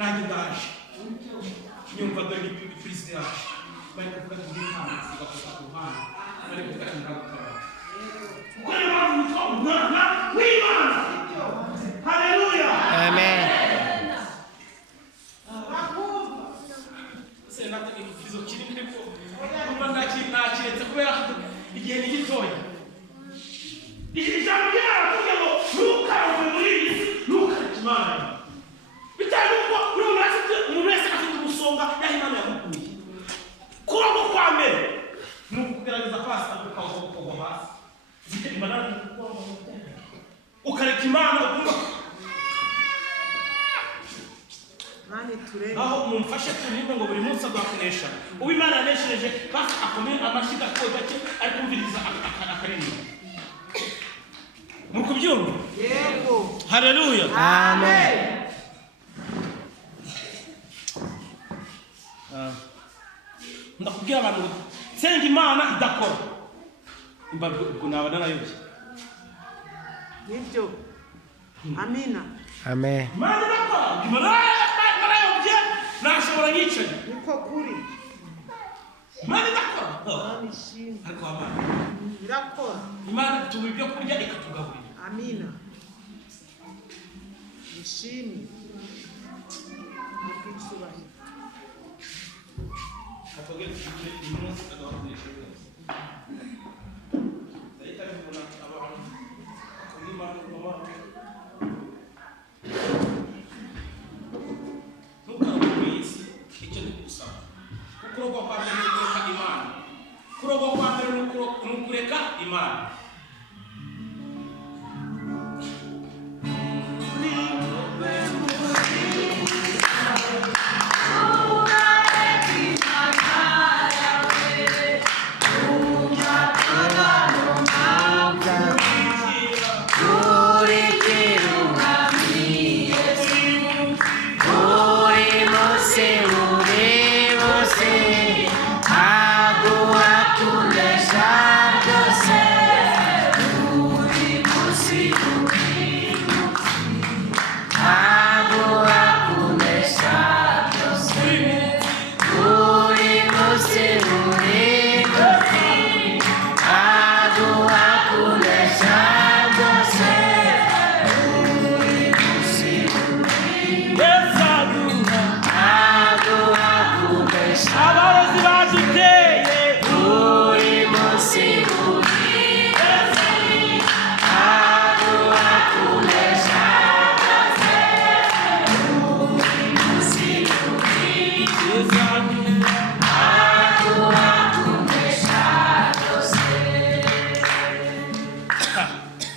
nanjye ndaje nyumva dore n'ipurisi yaje bari kuvuga ngo n'imana zigafata ku ruhande bari kuvuga ngo ndagukora kuko niyo mpamvu witwa umwana w'Imana. Haleluya, amen. izo kirimo kumva nakiretse kubera igihe ni gitoya. Ijambo ry'Imana ngo ntukarwe muri iyi si, ntukareke Imana. Bitewe n'uko umuntu wese afite umusonga yaho Imana yamukuye. Kurogo kwa mbere ni ukugerageza kwasa ukagwa hasi. Imana ukareka Imana ukumva aho mumfashe turirimbe ngo buri munsi azakunesha. Uwo Imana yaneshereje basi akomeye amashyiga ko gake ari kumviriza akaririmba. Mukubyumva? Yego. Haleluya. Amen. Ndakubwira abantu senga Imana idakora. Imbarwa ubwo naba narayobye. Nibyo. Amina. Amen. Imana idakora. Imana narayobye nashobora yicaye. Niko kuri. Imana idakora. Imana ishimwe. Ariko Imana irakora. Imana tuba ibyo kurya ikatugaburira. Amina. Ishimwe. Mukicubahiro. Katogele kikile imunsi agawakunesha byose. Dahita bibona abantu kuri Imana mama. Ntukarwise icyo ndagusaba. Kurogo kwa mbere ni kureka Imana. Kurogo kwa mbere ni kureka Imana.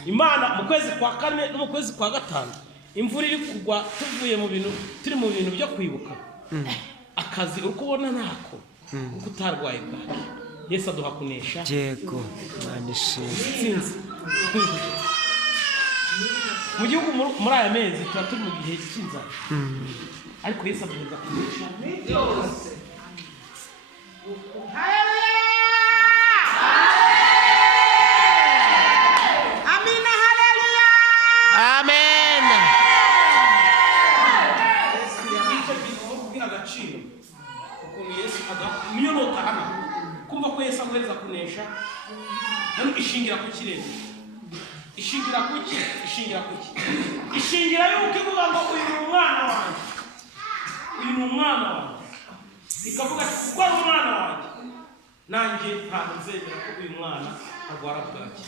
Imana mu kwezi kwa kane no mu kwezi kwa gatanu imvura iri kugwa tuvuye mu bintu turi mu bintu byo kwibuka akazi ukubona ntako kuko utarwaye bwaki Yesu aduhakunesha. Yego, manishimwe mu gihugu muri aya mezi tuba turi mu gihe cy'inzara ariko Yesu aduhakunesha byose. Kumva ko Yesu akweza kunesha nano ishingira ku kirere ishingira kuki ishingira yuko ivuga ngo uyu ni umwana wanjye ikavuga ko ari umwana wanjye nanjye ntabwo nzemera ko uyu mwana arwara bwaki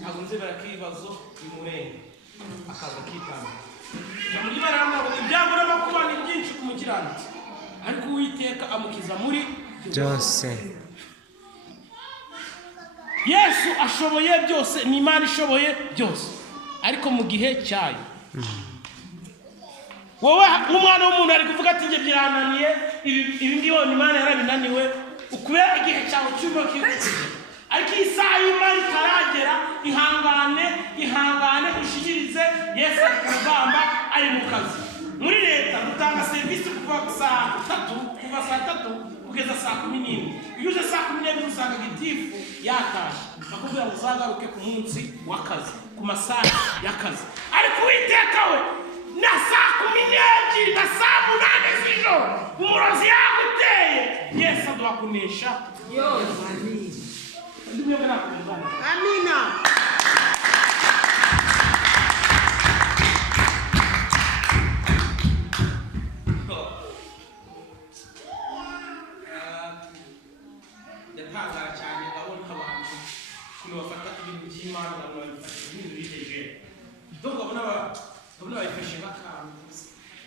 ntabwo nzemera ko ibibazo bimurenga akaza kitanga muri baramba ngo ibyago n'amakuba ni byinshi ku mukiranutsi ariko Uwiteka amukiza muri byose. Yesu ashoboye byose, ni Imana ishoboye byose ariko mu gihe cyayo. Wowe umwana w'umuntu ari kuvuga ati nge byirananiye ibi ngiyo Imana yarabinaniwe ukubera igihe cyawe cy'uko kikuze ariko isaha y'Imana itaragera ihangane ushigirize. Yesu akugamba ari mu kazi muri leta gutanga serivisi kuva saa 3 kugeza saa 11. Iyo uje saa 11 usanga gitifu yatashye akubwira ngo uzagaruke ku munsi w'akazi ku masaha y'akazi ariko Uwiteka we na saa 12 na saa 8 z'ijoro umurozi yaguteye, Yesu aduha kunesha yose. Amina. Yatangara cyane abona abantu kuno bafata ibintu by'Imana babifata ibintu biheje. Donc abona babifashe bakantu.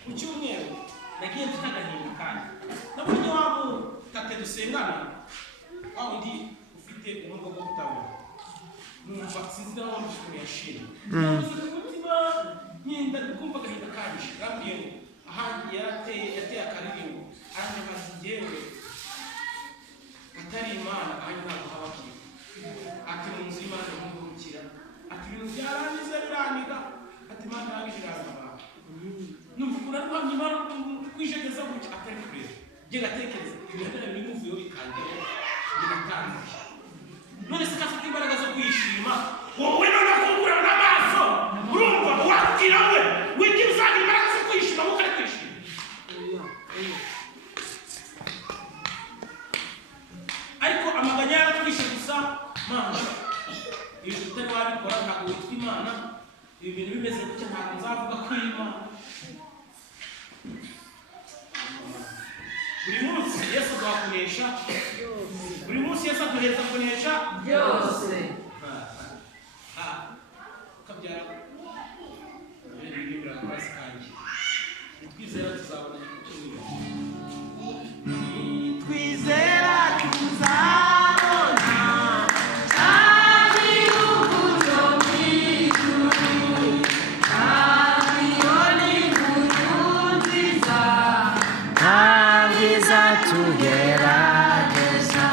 Ku cyumweru nagiye mfite agahinda kandi nabonye wa tate dusengana wa undi ufite ubumuga bwo kutabona. Numva sinzi naho mbishimye yashimye. Umutima nyenda kumva agahinda kandi rambiye ahandi yateye akaririmbo aranje bazigewe atari Imana kandi ntabwo habakira. Ati mu nzu y'Imana ntihurukira. Ati ibintu byarangiza biraniga. Ati Imana yabishiranga abantu. Numva ukuntu ari guhamya Imana kwijegeza gutya atari kureba. Njye ngatekereza ibintu bimuvuyeho bikangeho bigatangira. None se afite imbaraga zo kwishima, wowe none akungura n'amaso urumva wakira we wigira uzagira imbaraga zo kwishima wowe ukari kwishima. Ariko amaganya yaratwishe gusa Mana ibintu utari wabikora ntabwo witwa Imana, ibi bintu bimeze gutya ntabwo nzavuga ko Imana. Buri munsi Yesu aduhakunesha, buri munsi Yesu aduheza kunesha byose. Kabyara ibintu birakorasi kanjye twizera tuzabona icyubahiro. Twizera tuzabona tugerageza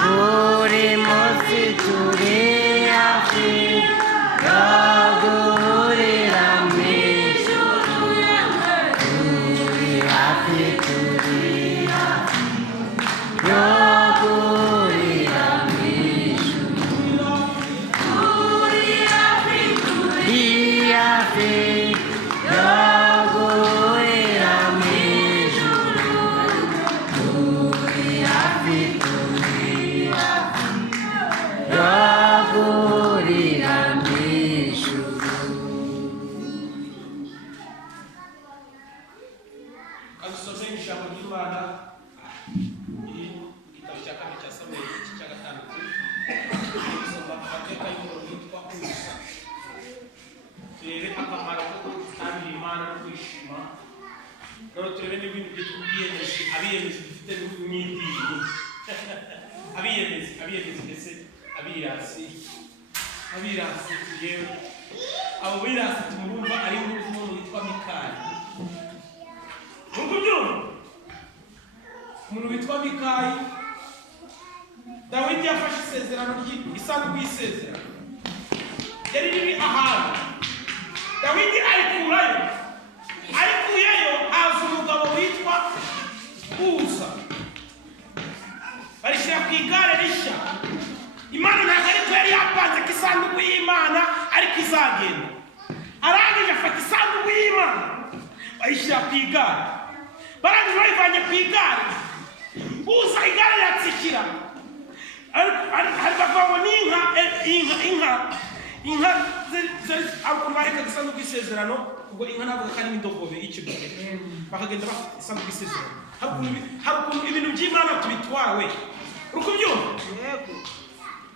buri munsi turi hafi yo guhurira mu ijuru, turi hafi yo guhurira mu ijuru, turi hafi yo guhurira mu ijuru, turi hafi yo guhurira mu ijuru. Kadusome ijambo ry'Imana iri mu gitabo cya kabiri cya Samweli igice cya 6. Dusoma amateka y'umuntu witwa Uza. Turebe akamaro ko gutabira Imana no kwishima. Rero turebe n'ibintu by'ubwiyemezi, abiyemezi dufite n'imyidini. Abiyemezi ndetse abirasi yewe abo birasi tumurumva ari umuntu witwa Mikali. Umuntu witwa Mikali, Dawidi yafashe isezerano isanduku y'isezerano yari riri ahantu. Dawidi arikuyeyo haza umugabo witwa Uza, barishyira ku igare rishya. Imana ntabwo ariko yari yapanze ko isanduku y'Imana ariko izagenda. Arangije afata isanduku y'Imana bayishyira ku igare. Barangije bayivanye ku igare, Uza igare riratsikira. Ariko bavuga ni inka bareka isanduku y'isezerano, ubwo inka ntabwo kandi n'indogobe y'ikigore bakagenda bafite isanduku y'isezerano. Hari ukuntu ibintu by'Imana tubitwara we. Uri kubyumva?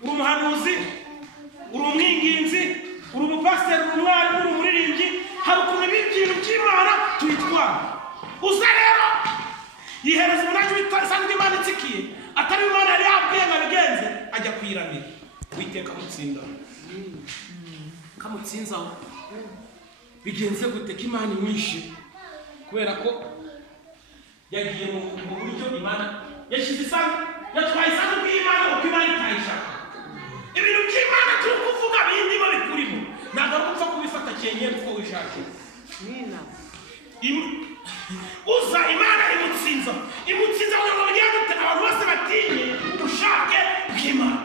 Uri umuhanuzi, uri umwinginzi, uri umupasiteri, uri umwarimu, uri umuririmbyi, hari ukuntu ibintu by'Imana tubitwara. Uza rero yihereza umunani w'isanduku y'Imana itsikiye, atari Imana yari yabwiye ngo abigenze, ajya kuyiramira. Uwiteka kamutsinzaho. Bigenze gute ko Imana imwishe? Kubera ko yagiye mu buryo Imana yashyize yatwaye isanduku y'Imana kuko Imana itayishaka. Ibintu by'Imana turi kuvuga bindi bikurimo, ntabwo ari gupfa kubifata cyenyeri uko wishakiye. Uza Imana imutsinza kugira ngo bagire gute abantu bose batinye ubushake bw'Imana.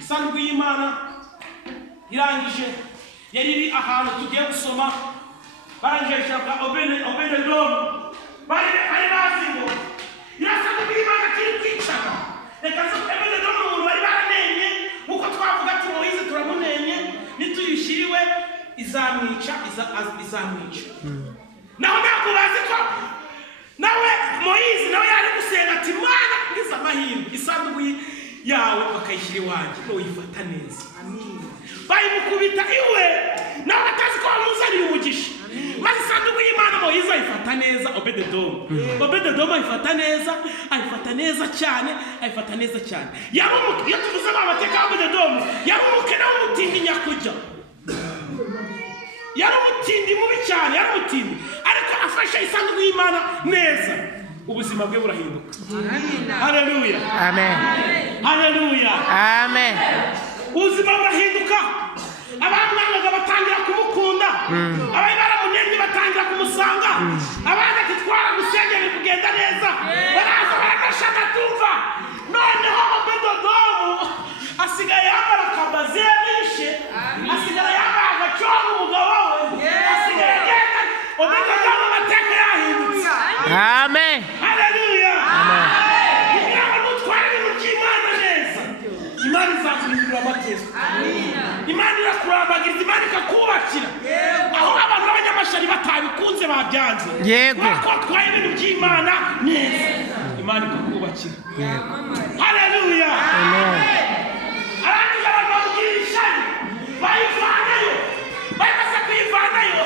Isanduku y'Imana irangije yari iri ahantu tugiye gusoma barangeshaga Obededomu bari bazi ngo irasanzwe y'Imana kiri kwicara reka zo Obededomu umuntu bari baranenye nk'uko twavuga ati Moyize turamunenye nituyishyiriwe izamwica naho ntabwo bazi ko nawe Moyize nawe yari gusenga ati Mana ngize amahirwe isanduku yawe bakayishyira iwanjye uyifata neza bayimukubita iwe nawe batazi ko bamuzanira umugisha maze isanduku y'Imana Moyize ayifata neza Obededomu ayifata neza cyane iyo tuvuze amateka ya Obededomu yari umukene w'umutindi nyakujya yari umutindi mubi cyane ariko afashe isanduku y'Imana neza ubuzima bwe burahinduka. Haleluya, amen, haleluya, amen. ubuzima burahinduka abamwangaga batangira kumukunda abari baramunenye batangira kumusanga abandi ati twaragusengera kugenda neza baraza baragashaka tumva noneho Obededomu asigaye yambara akabaze yarishe asigaye yambara agaconga umugabo we asigaye agenda Obededomu amateka yahindutse. Amen. Haleluya, amen. kugira ngo tware ibintu by'Imana neza Imana izakurindira amateka. Imana irakurambagiriza, Imana ikakubakira aho abantu b'abanyamashari batabikunze babyanze yego twatwaye ibintu by'Imana neza Imana ikakubakira. Haleluya, arangije abantu bamugirira ishyari bayivanayo bamaze kuyivanayo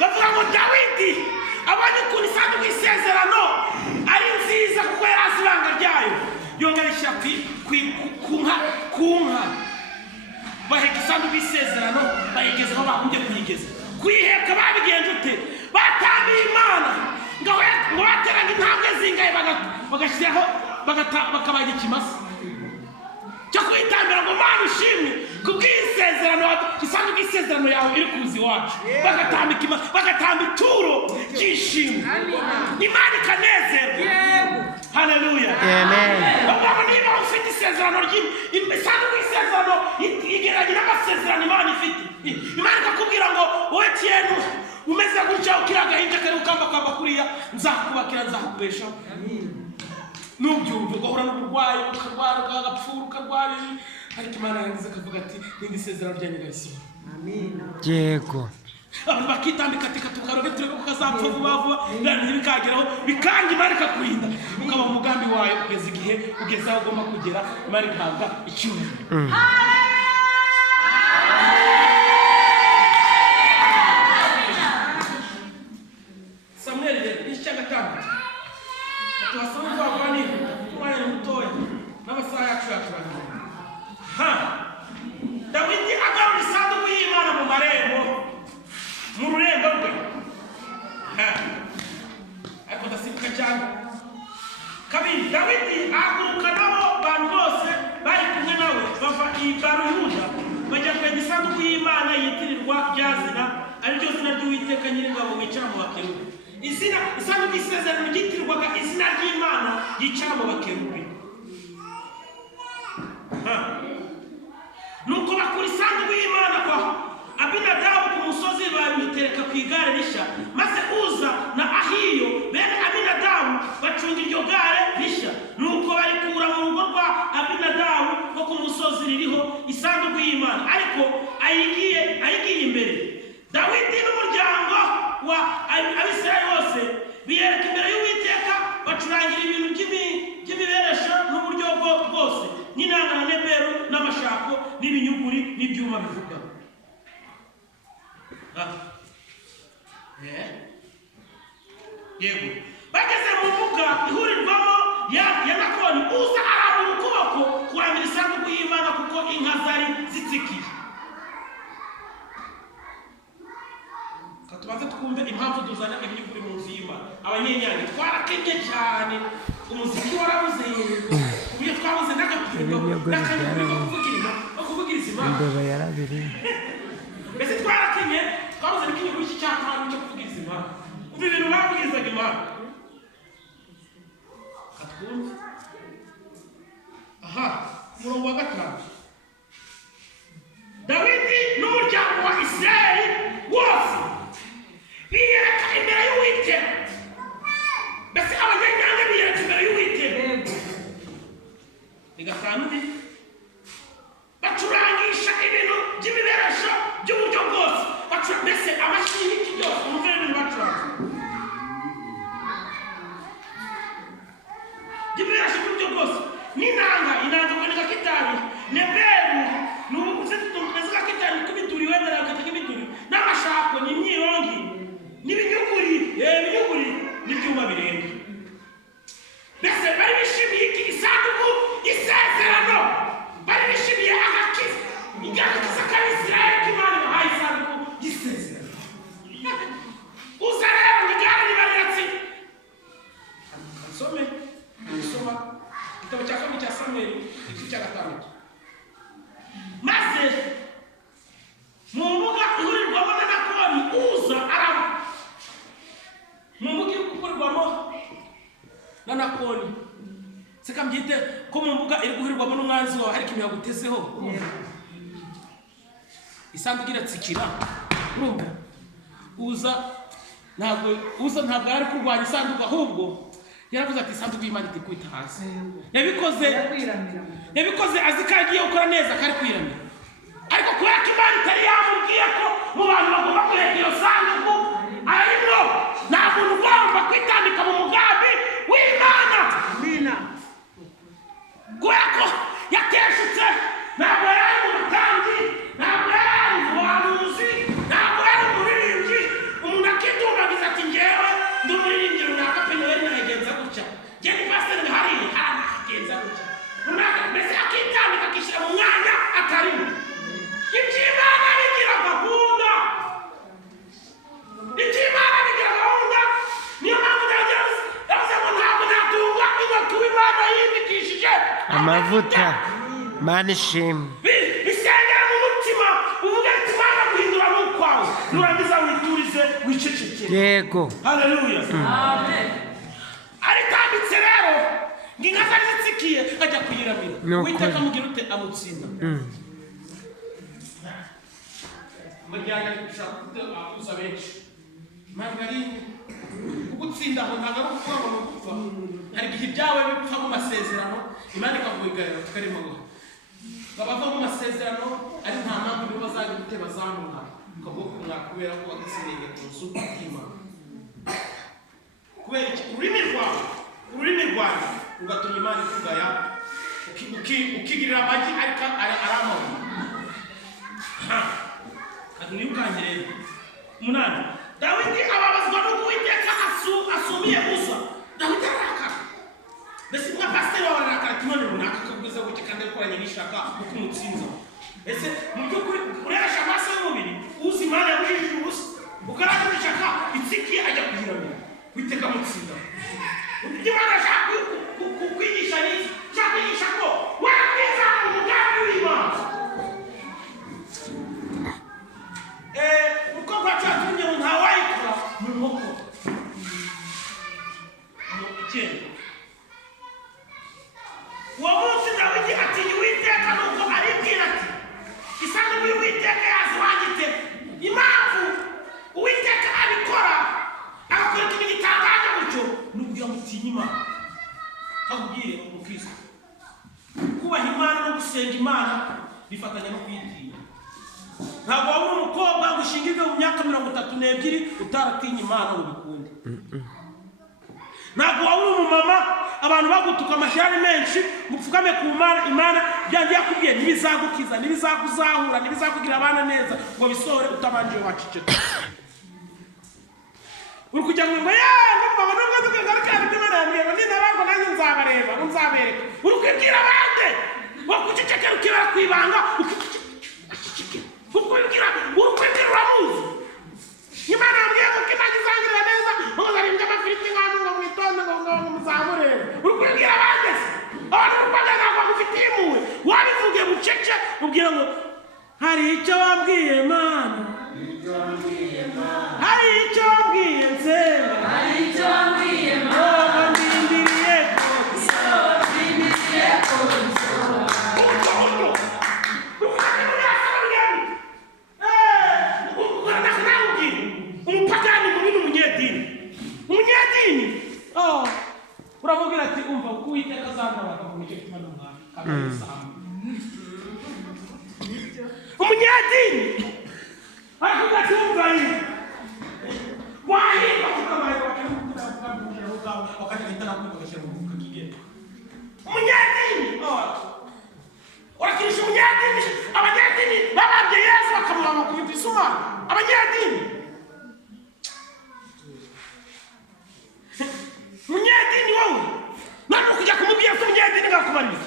bavuga ngo Dawidi abonye ukuntu isanduku y'isezerano ari nziza kuko yari azi ibanga ryayo yongera ishyira ku nka baheka isanduku y'isezerano bayigeza aho bakunze kuyigeza kuyiheka babigenje ute batambiye Imana ngo bateranye intambwe zingaye bagashyiraho bakabaga ikimasa cyo kwitambira ngo Mana ushimwe kubw'isezerano isanduku y'isezerano yawe iri kuza iwacu bagatamba ituro ry'ishimwe Imana ikanezerwa. Haleluya, amen. niba ufite isezerano isanduku y'isezerano igeranye n'amasezerano Imana ifite Imana ikakubwira ngo wowe kintu umeze gutya ukiri agahinja kari ukamba kuriya nzakubakira nzakubeshaho nubyumva ugahura n'uburwayi ukarwara ugapfura ukarwara ariko Imana yangize akavuga ati n'indi sezerano ryanjye ndarisohora. Yego abantu bakitambika ati katukaroge turebe ko kazapfa vuba ntibikageraho bikanga Imana ikakurinda ukaba mu mugambi wayo kugeza igihe ugeze aho ugomba kugera Imana ihabwa icyubahiro. Samweli igice gatandatu tuhasoma twavani umwanya mutoya n'amasaha yacu yaturangiye. Dawidi agarura isanduku y'Imana mu marembo mu rurembo rwe ariko ndasibuka cyane. Kabiri, Dawidi ahaguruka nabo bantu bose bari kumwe nawe bava i Baruhuda bajya kwenda isanduku y'Imana yitirirwa rya zina ariryo zina ry'Uwiteka Nyiringabo wicara mu bakerubi. Isanduku y'isezerano ryitirirwaga izina ry'Imana yicara mu bakerubi. Nuko bakura isanduku y'Imana kwa Abinadabu ku musozi babitereka ku igare rishya maze Uza na Ahiyo bene Abinadabu bacunga iryo gare rishya. Nuko barikura mu rugo rwa Abinadabu rwo ku musozi ririho isanduku y'Imana ariko ayigiye imbere. Dawidi n'umuryango wa Abisirayeli bose biyereka imbere y'Uwiteka bacurangira ibintu by'imiberesho n'uburyo bwose n'inanga na neberu n'amashako n'ibinyuguri n'ibyuma bivuga. Yego bageze mu mbuga ihurirwamo ya Nakoni Uza arambura ukuboko kuramira isanduku y'Imana kuko inka zari zitsikiye. Katubaze twumve impamvu tuzana ibinyuguri mu nzu y'Imana. Abanyenyange twarakenye cyane umuziki warabuze uburyo twabuze n'agapingo n'akanyuguri ko kuvugiriza Imana indobo yarabiri mbese twarakenye twabuze n'ikinyuguri cy'Imana cyo kuvugiriza Imana. Umva ibintu bavugirizaga Imana katwumve. Umurongo wa 5 igatanu bacurangisha ibintu by'imiberesho by'uburyo bwose bacuranga mbese amashini y'iki byose umuvure ibintu bacuranga by'imiberesho by'uburyo bwose n'inanga uboneka kitabi neberu n'ubuguzi tumeze nka kitabi kubituri wenda nakata kibituri n'amashako n'imyirongi n'ibinyuguri n'ibyuma birenga mbese bari bishimiye iki isanduku isezerano bari bishimiye agakiza igakiza k'abisirayeli k'Imana bahaye isanduku y'isezerano uza rero n'igare ribariretse ansome gusoma igitabo cya kabiri cya Samweli igice cya 6 maze mu mbuga ihurirwamo na Nakoni uza araba mu mbuga ihurirwamo na Nakoni seka mbyite ko mu mbuga iri guhurirwamo n'umwanzi wawe hari ikintu yagutezeho isanduku iratsikira urumva uza ntabwo ari kurwanya isanduku ahubwo yaravuze ati isanduku y'Imana itikubita hasi yabikoze azi ko agiye gukora neza kari kwiramira ariko kubera ko Imana itari yamubwiye ko mu bantu bagomba kureka iyo sanduku arimo nta muntu ugomba kwitambika mu mugambi w'Imana kubera ko yateshutse ntabwo yari mu batambyi ntabwo yari mu bahanuzi ntabwo yari umuririmbyi umuntu akitumbagiza ati njyewe ndi umuririmbyi runaka pe nawe nagenza gutya njye ni pasiteri hariya nagenza gutya runaka mbese akitambika akishyira mu mwanya atarimo iby'Imana bigira gahunda niyo mpamvu yavuze ngo ntabwo natungwa intoki w'Imana yimikishije amavuta Mana ishimwe isengera mu mutima uvuga ati Imana guhindura mu kwawe nurangiza witurize wicecekere yego haleluya amen aritambitse rero nginga zazitsikiye ajya kuyiramira witeka mugira ute amutsinda mujyana gushaka kuza benshi margarine ugutsinda aho ntabwo ari ukuvuga ngo gupfa hari igihe ibyawe bipfa mu masezerano Imana ikaguhigarira tukarimo ngo babava mu masezerano ari nta mpamvu nibo bazagute bazamuha ukaboko mwaka kubera ko wagatsindiye ku nzu y'Imana kubera iki ururimi rwawe ugatuma Imana ikugaya ukigirira amagi ariko aramabuye niukanye rero umunani Dawidi ababazwa n'uko Uwiteka asumiye Uza Dawidi arakara mbese nka pasiteri wawe arakara ati none runaka akabwiza gutya kandi akoranye n'ishaka uko umutsinza ese mu by'ukuri urebesha amaso y'umubiri uzi Imana yabujijije ubusa ugaragara ishaka itsikiye ajya kuyiramira Uwiteka amutsinda ibyo Imana ashaka kukwigisha n'iki ashaka kwigisha ko wakwiza mu mugambi w'Imana uko kwacatumye ntawayikora mu nkoko mu ikenda uwo munsi Dawidi atinya Uwiteka nuko aribwira ati isanduku y'Uwiteka yaziwangite impamvu Uwiteka abikora agakora ikintu gitangaje gutyo ni ukugira ngo utinye Imana akubwire umukristo kubaha Imana no gusenga Imana bifatanya no kuyitinya ntabwo waba umukobwa gushingirwe mu myaka 32 utaratinya Imana ngo bikunde ntabwo waba umumama abantu bagutuka amashyari menshi mupfukame ku Imana byanjye yakubwiye ntibizagukiza ntibizakuzahura ntibizakugira abana neza ngo bisohore utabanje waciceka uri kugira ngo numva nubwo tugaruka Imana yambwiye ni nabango nanjye nzabareba nzabereka uri kubwira abandi wakucecekera ukibara kwibanga ukwibwira uramuzi Imana yambwiye ko Imana izangirira neza muzarimbye amafiriti nk'ahantu ngo mwitonde ngo muzamurebe uri kubwira abandi abantu urwanda ntabwo bagufitiye impuhwe wabivuge bucece ubwira ngo hari icyo wabwiye Mana hari icyo wabwiye Nsenga hari icyo wabwiye Mana ndindiriye umupagani munini umunyedini uramubwira ati umva uko Uwiteka azantabara mu gihe cy'Imana umunyadini aravuga ati wumvaye wahinga kukabaye wakajya kugashyira mu kakigenda umunyadini urakirisha umunyadini abanyadini bababye yesu bakamwama ku bisuma abanyadini umunyadini wowe ntabwo kujya kumubwira ko umunyadini ngakubarira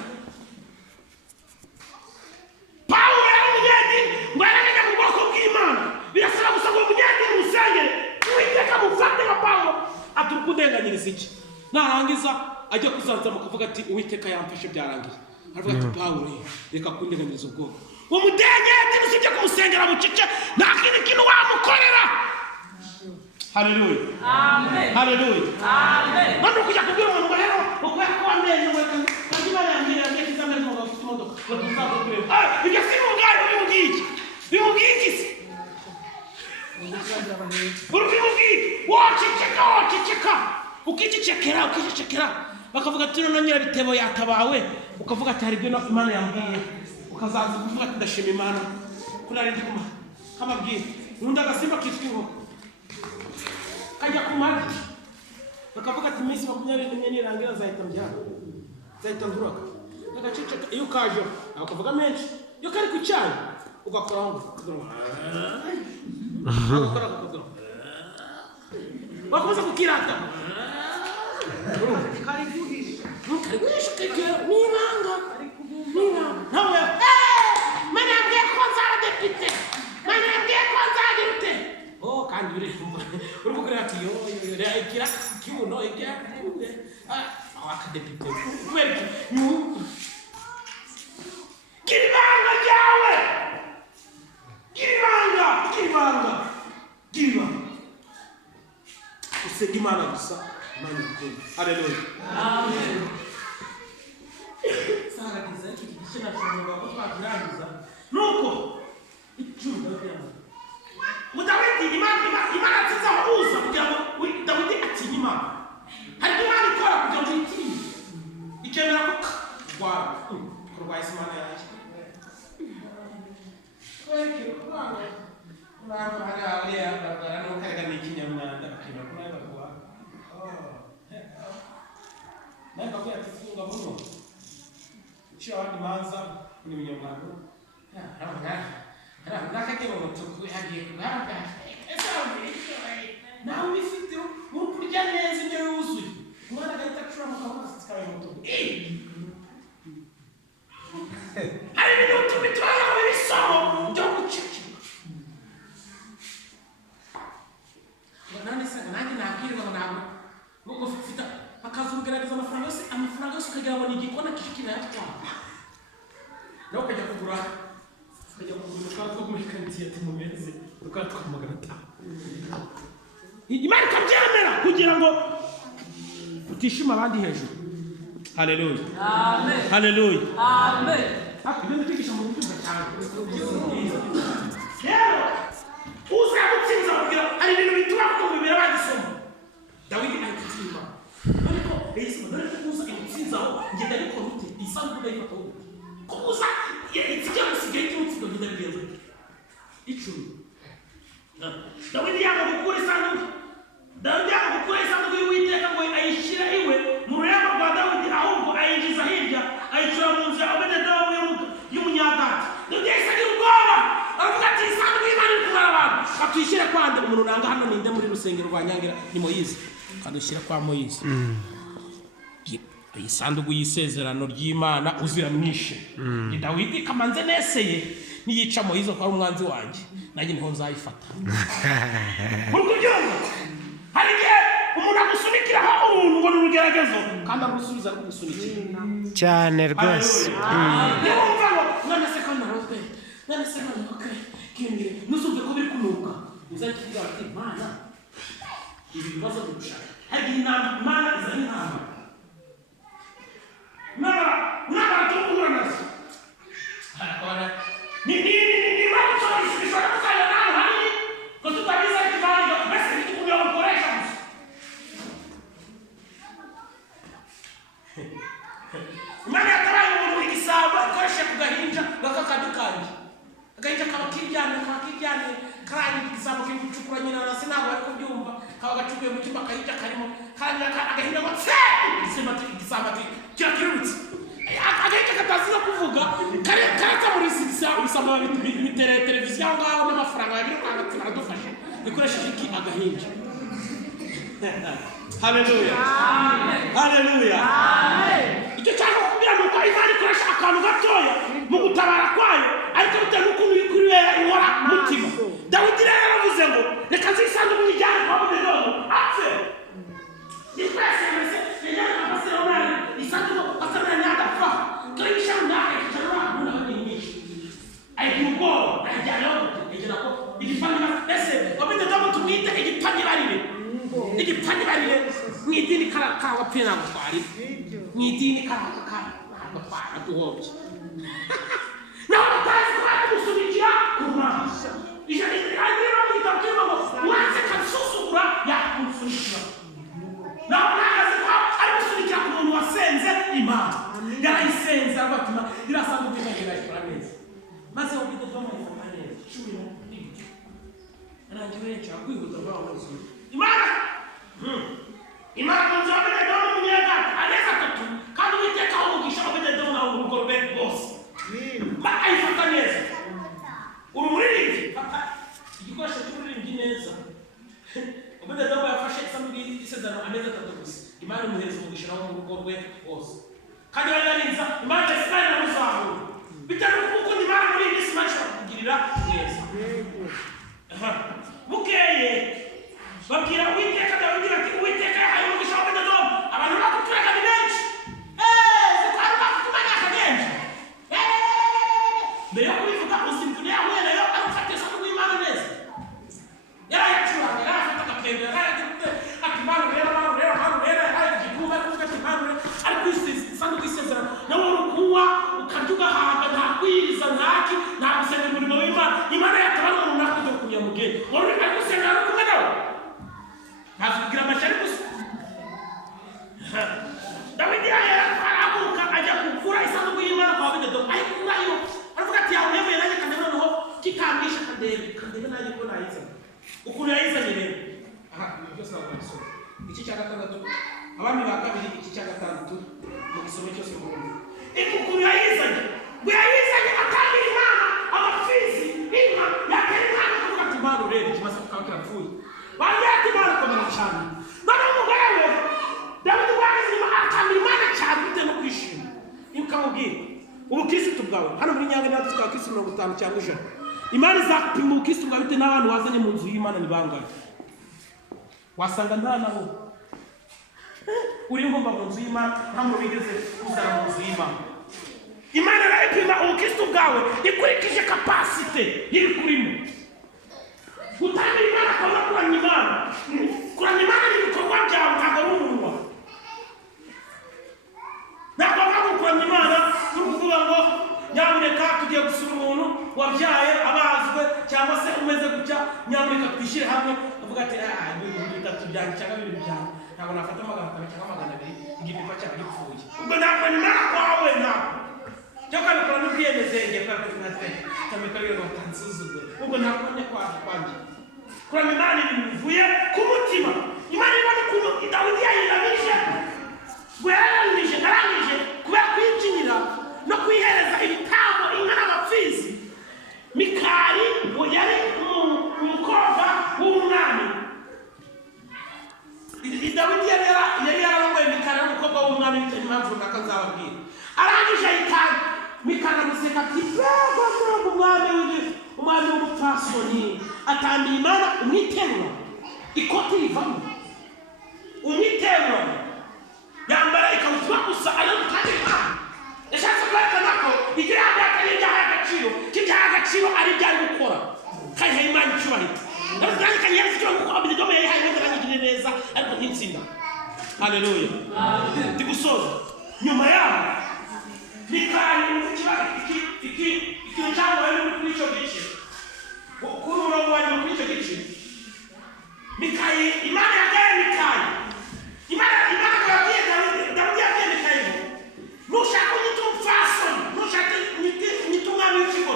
Pawulo yari umunyadini ngo yaramenye mu bwoko bw'Imana birasaba gusa ngo umunyadini musenge Uwiteka mufate nka Pawulo ati uri kundenganyiriza iki narangiza ajya kuzanzamuka avuga ati Uwiteka yamfashe byarangiye aravuga ati Pawulo reka kundenganyiriza ubwoko umunyadini usibye kumusengera bucece nta kindi kintu wamukorera. Haleluya. Amen. Haleluya. Amen. Nando kujya kubwira umuntu rero ukora ko amenye ngo kandi barambira ngo kizamere ngo bafite imodoka ngo tuzaba kureba ibyo si mungari bimugiki se urubimugiki waciceka ukicecekera bakavuga ati none nyirabitebo yatabawe ukavuga ati hari ibyo Imana yambwiye ukazaza kuvuga ati ndashima Imana kurari ndikuma kamabwira undi agasimba kitwa inkoko kajya ku magi bakavuga ati iminsi 21 nirangira zahita mbyara zahita nduruka agaceceka iyo kaje akavuga menshi iyo kari ku cyane ugakora ngo bakomeza kukirata kari guhisha nibanga nawe mana yambwiye ko nzaba depite mana yambwiye ko nzagira ute kandi uri kukureba ati yo igira kibuno igira akadepite kubera kiribanga ryawe kiribanga usenga Imana gusa Imana ikunda. Haleluya. Amen. Saragize iki gishina cy'umugabo ko twagirangiza nuko icyumba cy'Imana Dawidi Imana atiza uza kugira ngo Dawidi atinye Imana hari Imana ikora kugira ngo itinye ikemera ko kurwanya Imana yaje nawe bifite kurya neza ibyo yuzuye umwana agahita acura mu kaboko zikabaye umutuku hari ibintu bitwara mu bisomo byo guceceka nanjye nabwirwa ngo ufite akazi ugaragaza amafaranga yose ukagira ngo ni igikona kishikira yatwara nawe ukajya kugura udukara two muri karitsiye ati mumeze udukara twa 500. Imana ikabyemera kugira ngo utishima abandi hejuru. Haleluya. Amen. Haleluya. Amen. Ibyo twigisha mu buryo cyane. Rero uzamutsinza kugira hari ibintu bituma ko bibera bagisoma. Dawidi ayitsimba. Ariko Yesu nari kuza imutsinza ngenda bikora ute isanzwe ndayifata ubu. Kuza itijya musigaye cy'umutsindo ngenda bigenza. Icumi. Dawidi yanga gukura isanduku. Dawidi yanga gukura isanduku y'Uwiteka ngo ayishyira iwe mu rurembo rwa Dawidi ahubwo ayinjiza hirya ayicura mu nzu ya Obededomu y'umunyagati. Dawidi yahise agira ubwoba aravuga ati isanduku y'Imana iri kumara abantu atuyishyire kwande umuntu uranga hano ninde muri rusengero rwa Nyangira ni Moyize kadushyira kwa Moyize. Isanduku y'isezerano ry'Imana uziramwishe. Ni Dawidi kamanze neseye niyica Moyize ko ari umwanzi wanjye nanjye niho nzayifata. Urwo byongo hari igihe umuntu agusunikiraho uruntu ngo n'urugeragezo kandi arusubiza kugusunikira cyane rwose. Yumva ngo none se ko narozwe none se none okay kingire nuzumve ko biri kunuka uzakira ati Mana ibi bibazo dushaka hari Imana izanye hano naba tukura nasi harakora ni Imana ishobora kuzana nawe hari ko tutabiza ikibali basi nitukuja kukoresha gusa. Imana yatabaye umuntu akadukanje agahinja kaba kiryamye karangije igisambo kiri gucukura nyina na sinabwo ari kubyumva kaba gacukuye mu cyumba akahinja karimo agahinja ngo tse igisambo kirakirutse agahinja katazi no kuvuga kareka muri ibisambo bitereye televiziyo aho ngaho n'amafaranga yabirukanga baradufashe bikoresheje iki agahinja. Haleluya. Haleluya. Icyo cyangwa kubwira nuko Imana ikoresha akantu gatoya mu gutabara kwayo ariko bitewe n'ukuntu iri kuribera ihora mutima. Dawidi rero yaravuze ngo reka nzisanduku ijyane kwa Obededomu apfe. Nifese mbese yajyana kwa Pasiromari isanduku Pasiromari ntiyadapfa turisha ndahe kijanwa hakuna wani nyinshi ayigira ubwoba ayijyanaho yagera ko igipande ese Obededomu tumwite igipande barire igipande barire mu idini karagapfira ntabwo twari mu idini karagapfara duhobye naho batazi ko bamusubikira ku Mana ariyo bamwita kugira ngo uwanze kasusugura yakumusubikira naho nagaze ko ari gusubikira ku muntu wasenze Imana yarayisenze abatuma irasanga ubwigenge ikora neza maze Obededomu ayifata neza cumi n'ibyo arangiye cyangwa kwihuta bawo Imana kunze Obededomu munyega aneza atatu kandi Uwiteka umugisha Obededomu na urugo rwe bose ayifata neza urumuririmbyi fata igikoresho cy'umuririmbyi neza. Obededomu yafashe isezerano amezi atatu gusa Imana imuhereza umugisha wo mu rugo rwe bose kandi bari barinza Imana yasigaye na muzahura bitewe n'uko Imana muri iyi minsi Imana ishobora kukugirira neza. Bukeye babwira Uwiteka Dawidi bati Uwiteka yahaye umugisha wa Obededomu abantu bakuturaga ni benshi zikaba bakutumanya akagenje mbere yo kubivuga uzimvune yahuye nayo arufata isanduku y'Imana neza yarayacuranga yarafata agapendo yarayagirute ati Imana rero igikuba kuvuga ati Imana ari isanduku y'isezerano nawe urukunywa ukarya ugahaga nta kwiriza ntaki nta gusenga umurimo w'Imana Imana yatabara umuntu nakujya kunyamugenge wari ari gusenga ari kumwe nawe ntavugira amashari gusa. Dawidi arahaguruka ajya gukura isanduku y'Imana kwa Obededomu ariko ngayo aravuga ati yawe yemeye nanjye kandi noneho kikambisha kandebe nanjye ko nayizanye ukuntu yayizanye rero byose ntabwo nabisoma iki cya gatandatu abami ba kabiri iki cya gatandatu mu gisome cyose mu rumwe ukuntu yayizanye ngo yayizanye atambira Imana amapfizi inka yatera Imana kuvuga ati Imana urebe ikimaze kukaba kirapfuye wajyati Imana komera cyane none umugore we Dawidi wagize inyuma atambira Imana cyane bitewe no kwishima ikamubwira ubukirisitu bwawe hano muri Nyange natwe twa Kristo 50 cyangwa 100 Imana izapima ubukirisitu bwawe bitewe n'abantu wazanye mu nzu y'Imana ni bangahe wasanga nta naho uri ngomba mu nzu y'Imana nta mu bigeze kuzana mu nzu y'Imana. Imana irayipima ubukirisitu bwawe ikurikije kapasite iri kurimo utambira Imana kwa kuramya Imana kuramya Imana ni ibikorwa byawe ntabwo ari umunwa ntabwo ari kuramya Imana ni ukuvuga ngo nyamuneka tugiye gusura umuntu wabyaye abazwe cyangwa se umeze gutya nyamuneka twishyire hamwe avuga ati ibintu bitatu byanjye cyangwa bibiri byanjye ntabwo nafata 500 cyangwa 200 igipipa cyangwa gipfuye ubwo ntabwo Imana kwawe ntabwo cyangwa bikora n'ubwiyemezenge kandi tunateye tameka rero batanzuzugura ubwo ntabwo njya kwanjye kuramya Imana ibintu bivuye ku mutima. Imana ibona ukuntu Dawidi yayiramishe ngo yarangije kubera kwinjirira no kwihereza ibitambo inka n'abapfizi Mikali ngo yari umukobwa w'umwami Dawidi yari yararongoye Mikali n'umukobwa w'umwami bitewe n'impamvu runaka nzababwira arangije ayitanga Mikali amuseka ati umwami w'umupfasoni atambira Imana umwiterura ikoti rivamo umwiterura yambara ikabutura gusa arabutanga Imana yashatse kwerekana ko ibyo yambaye atari ibyahaye agaciro k'ibyahaye agaciro ari ibyaha gukora kandi hari Imana icyubahiro nawe kandi kanyereza icyo kuko Obededomu yayihaye neza arangije neza ariko ntitsinda. Haleluya. Ndi gusoza nyuma yaho Mikali ikintu cyabaye muri icyo gice kuri umurongo wa nyuma kuri icyo gice Mikali Imana yagaye Mikali Imana yabwiye Dawidi yabwiye Mikali nushaka unyita umupfasoni nushaka unyita umwami w'ikigo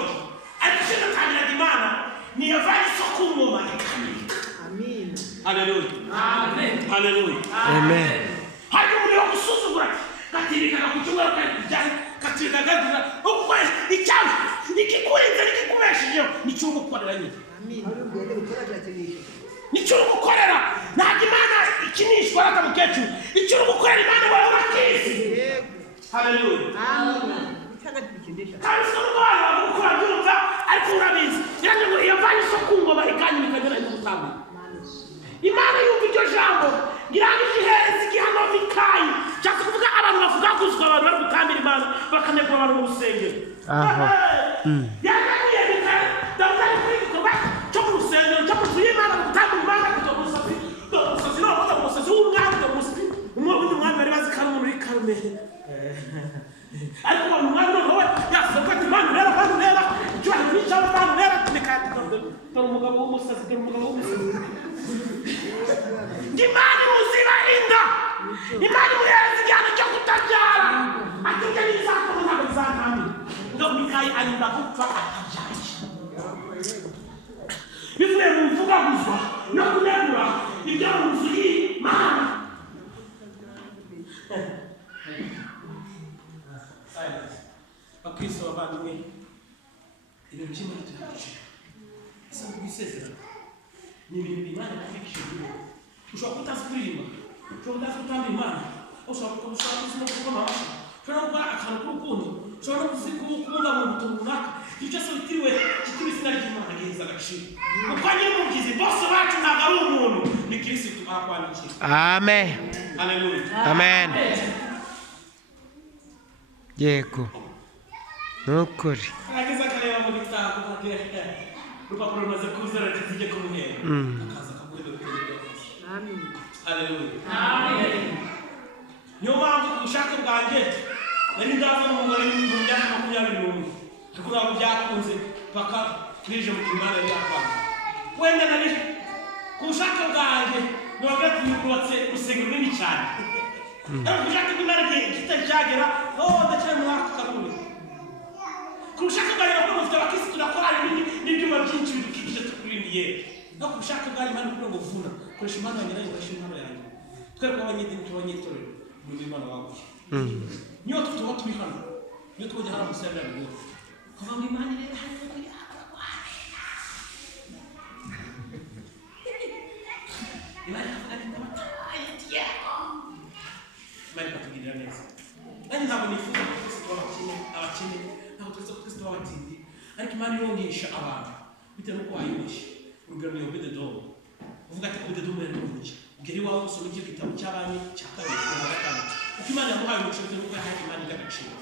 haleluya. Amen. Hari umuntu wagusuzugura gatirikaga ku cyumweru katirikaga ukwezi icyawe ikikurinze n'ikikubeshejeho nicyo umukorera nyine. Nicyo umukorera ntabwo Imana ikinishwa rata mukecuru, icyo umukorera Imana wawe urakizi. Haleluya. Kandi se urwara gukora byumva ariko urabizi yanjye ngo yavanye isoko ngoma ikanyuma ikagera n'ubutamu. Imana yumva iryo jambo ngirangije ihereza igihano Mikayi cyangwa kuvuga abantu bavuga guzwa abantu bari gutambira Imana bakanegura abantu mu rusengero. Yagakuye Mikayi Dawudi ari kuri gikorwa cyo mu rusengero cyo kuzuye Imana gutambira Imana kujya mu musozi no mu musozi w'umwami no musozi umwami bari bazi Karumeli muri Karumeli. Ariko uwo mwami noneho yavuze ko ati Imana rero abantu rero icyubahiro n'icyabo abantu rero Mikayi dore umugabo w'umusazi dore umugabo w'umusazi. Imana muzibarinda, Imana imuhereza igihano cyo kutabyara atubye n'ibizakora ntabwo bizantamira ngo Mikayi arinda gupfa atabyaye bivuye mu mvugaguzwa no kunegura ibyo mu nzu y'Imana. Bakristo bavandimwe, ibintu by'Imana turabicira ese kubisezerana ni ibintu Imana yakwigishije. Ushobora kutazi kuririmba, ushobora kutazi gutanga Imana, ushobora kuzi no gukoma amashyi, ushobora no gukora akantu k'urukundo, ushobora no kubungabunga utuntu runaka. Ibyo cyose bitiriwe kitiriwe izina ry'Imana giheza agaciro. Kuko nyir'umugizi bose bacu ntabwo ari umuntu, ni Kristo akwandikira. Amen. Haleluya. Amen. Yego. Nukuri. Ageze akareba mu bitabo agira urupapuro rumaze kuzura tujye kumuhera. Akaza akaguhera urukundo. Amen. Haleluya. Amen. Niyo mpamvu ubushake bwanjye nari ndaza n'umugore mu myaka 21 ariko ntabwo byakunze paka nije mu Imana yari yakwana. Wenda nari ku bushake bwanjye nubwo twubatse urusengero runini cyane. Ariko ubushake bw'Imana kitajagera ndacyari muri aka karuri. Ku bushake bwanjye nabwo mufite abakristo turakora n'ibyuma byinshi bidukikije tukurindiye. No ku bushake bwanjye Imana kugira ngo vuna koresha Imana yanjye nayo koresha Imana yanjye. Twebwe abanyedini tubanyetorero muri Imana waguye. Niyo tuba turi hano niyo tujya hano musabira ngo kuva mu Imana rero hano kuri Imana avuga ndabataye Diego. Imana katugirira neza. Nani ntabwo nifuza ko twese tuba abakene ntabwo twese tuba abatindi ariko Imana ironkesha abantu bitewe n'uko wayinisha. Urugero ni Obed Edom uvuga ati Obed Edom yari umugi ugeri wawe usoma iki gitabo cy'abami cya 2 na 5 uko Imana yamuhaye umugisha bitewe n'uko yahaye Imana igagaciro.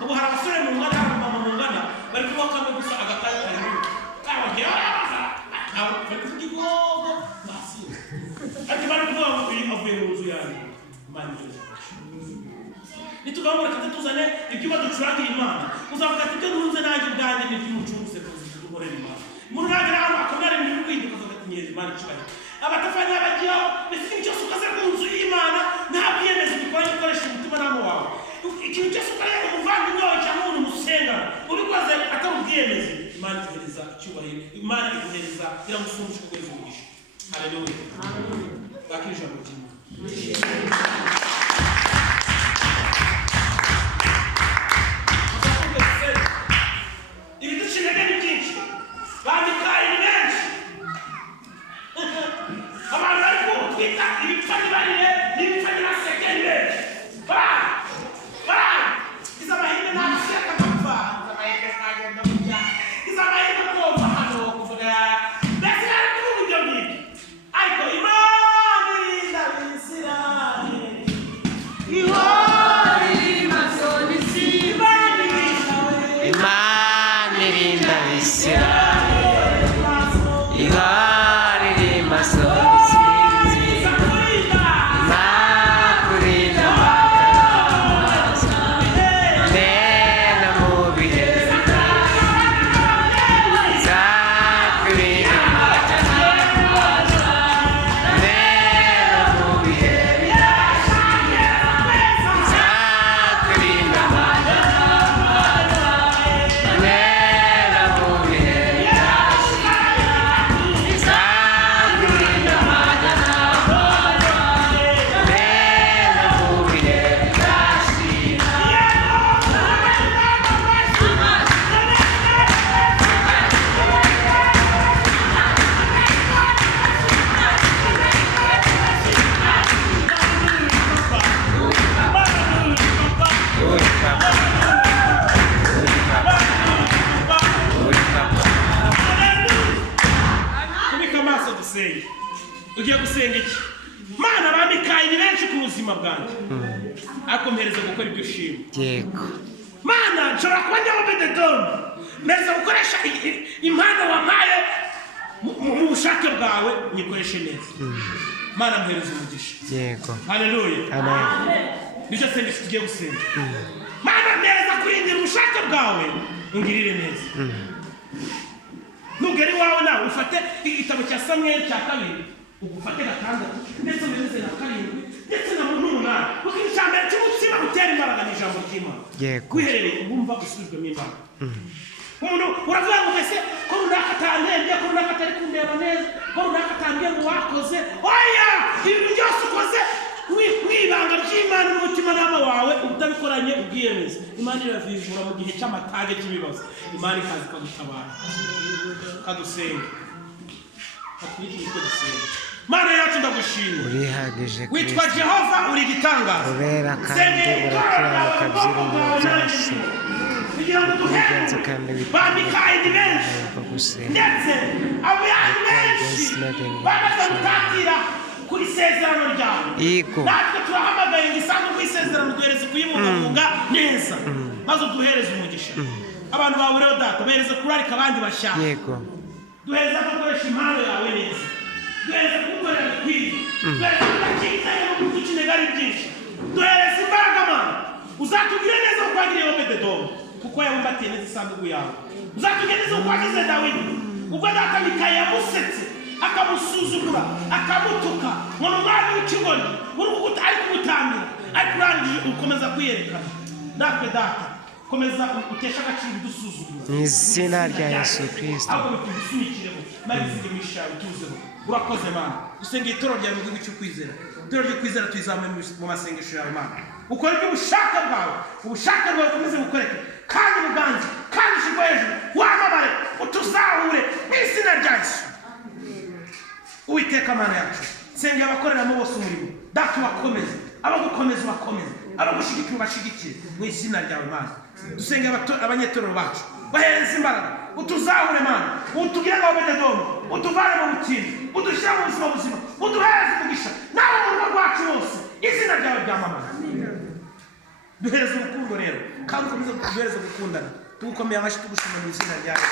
Ubu hari abasore mu ngana hari mama mu ngana bari kuba kamwe gusa agatanga hanyuma kabagiye bari kuvuga igogo basi ariko bari kuvuga ngo uyu avuye mu nzu yanjye Imana ijoze nitugabura kandi tuzane ibyo baducurangira Imana uzavuga ati ibyo ntunze nanjye ubwanjye ni by'umucunguze kuzikorera Imana umuntu nagira hano akomera ibintu kwinduka ukavuga ati nyeze Imana icyubahiro abatafanya bagiyeho mbese ikintu cyose ukoze ku nzu y'Imana nta bwiyemezi bikora gukoresha umutimanama wawe. Ikintu cyose ukoreye umuvandimwe wawe cyangwa umuntu musenga ubikoze atari ubwiyemezi Imana iguhereza icyubahiro, Imana iguhereza iramusumbisha kuguhereza umugisha. Haleluya. Bakirije umutima. Ibiducinege ni byinshi bandikaye ni benshi abantu bari kutwita ibipfani barire n'ibipfani baseke ni benshi iza mahirwe ntabiseka gapfa iza mahirwe kagenda mujya iza mahirwe kumva hano kuvuga mbese bari kuvuga ibyo ngibyo ariko Imana irinda Abisirayeli Yeah. ugiye gusenga iki? Mana bamikaye ni benshi ku buzima bwanjye, ariko mpereze gukora ibyo ushima. yego Mana nshobora kuba njya mu Bededomu, mpereze gukoresha impano wampaye mu bushake bwawe, nyikoreshe neza. Mana mpereze umugisha. yego Haleluya. amen Nicyo sengesho tugiye gusenga. Mana mpereza kurindira ubushake bwawe, ungirire neza. Nugera iwawe nawe ufate igitabo cya Samweli cya 2, ugufate 6 ndetse umereze na 7 ndetse na 8, kuko ijambo cy'umutsima utera imbaraga n'ijambo ry'Imana. yego Guherereye ubumva usubijwemo imbaraga. Umuntu uravuga ngo mbese ko runaka atandembye, ko runaka atari kundeba neza, ko runaka atambye ngo wakoze. Oya, ibintu byose ukoze mwibanga ry'Imana n'umutimanama wawe, utabikoranye ubwiyemeza, Imana iravivura mu gihe cy'amatage cy'ibibazo. Imana ikaza ikagutabara. Kadusenga. Katwiki icyo dusenga. Mana yacu ndagushimira. urihagije Witwa Kristo Jehova, uri igitangaza. ubera kandi urakiranuka byiringiro byose kugira ngo ubigenze duhere kandi bamikaye ni benshi wumva gusenga ndetse abo yandi benshi bamaze gutatira kuri isezerano ryawe. yego Natwe turahamagaye ngo isanduku y'isezerano duhereze kuyibungabunga neza, maze uduhereze umugisha. Abantu bawe rero data, duhereze kurarika abandi bashyashya, yego duhereze gukoresha impano yawe neza, duhereze kugukorera bikwiye, duhereze kudakinganya no kuduca intege ari byinshi, duhereze imbaraga Mana, uzatugire neza uko wagiriye Obededomu, kuko yabumbatiye neza isanduku yawe. Uzatugire neza uko wagize Dawidi, ubwo data Mikaya yamusetse akamusuzugura akamutuka ngo ni umwami w'ikigoryi ari kumutambira, ariko urangije ukomeza kwiyerekana. Natwe data komeza utesha agaciro udusuzugura mu izina rya Yesu Kristo ahubwo bitugusunikiremo maze izigemisha bituzeho. Urakoze Mana, dusengeye itoro ryawe mu gihugu cy'ukwizera. Itoro ryo kwizera tuyizamuye mu masengesho yawe Mana, ukora iby'ubushake bwawe, ubushake bwawe bukomeze bukoreke kandi buganze kandi ushyirwe hejuru, wamamare utuzahure mu izina rya Yesu. Uwiteka Mana yacu, sengera abakoreramo bose umurimo, data ubakomeze, abagukomeza ubakomeze, abagushyigikira ubashyigikire mu izina ryawe Mana. Dusengera abanyetorero bacu, bahereze imbaraga, utuzahure Mana, utugire ngo Obededomu, utuvane mu butindi, udushyire mu buzima buzima, uduhereze umugisha nawe mu rugo rwacu bose, izina ryawe ryamamara. Duhereze urukundo rero kandi ukomeze kuduhereza gukundana, tugukomeye amashyi tugushima mu izina ryawe.